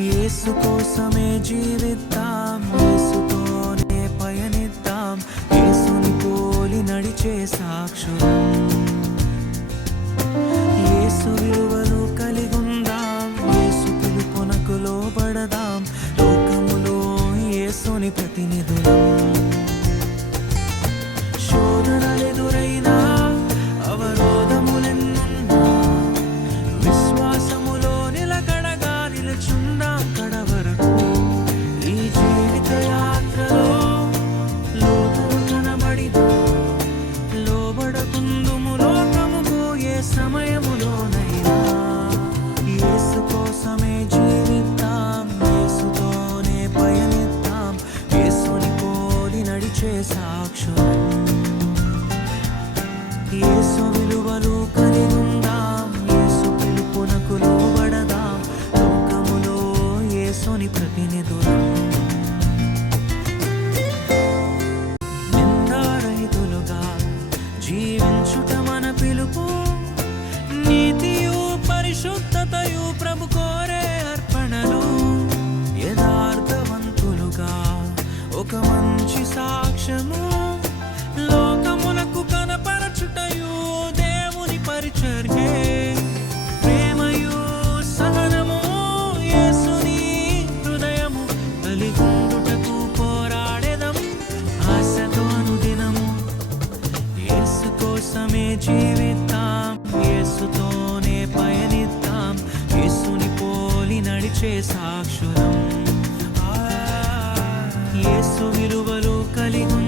యేసు కోసమే జీవిద్దాం, యేసుతోనే పయనిద్దాం, యేసుని పోలి నడిచే సాక్షులం. యేసు విలువలు కలిగుందాం, యేసు పిలుపునకు లోబడదాం, లోకములో యేసుని ప్రతినిధులం. శోధనలెదురైనా అవరోధములెన్నున్నా విశ్వాసములో నిలకడగా నిలుచుందాం కడవరకు. ఈ జీవిత యాత్రలో లోతులు కనబడినా లోబడకుందుము లోకముకు ఏ సమయములోనైనా. యేసు కోసమే జీవిద్దాం, యేసుతోనే పయనిద్దాం, యేసుని పోలి నడిచే సాక్షులం. యేసు విలువలు కలిగుందాం, యేసు పిలుపునకు లోబడదాం, లోకములో యేసుని ప్రతినిధులం. నిందారహితులుగా జీవించుట మన పిలుపు, నీతియు పరిశుద్ధతయు ప్రభు కోరే అర్పణలు. యథార్థవంతులుగా ఒక మంచి సాక్ష్యము లోకములకు కనపరచుటయు దేవుని పరిచర్యే. ప్రేమయు సహనము యేసుని హృదయము కలిగుండుటకు పోరాడెదం ఆశతో అనుదినము. యేసు కోసమే జీవిద్దాం, యేసుతోనే పయనిద్దాం, యేసుని పోలి నడిచే సాక్షులం. యేసు విలువలు కలిగి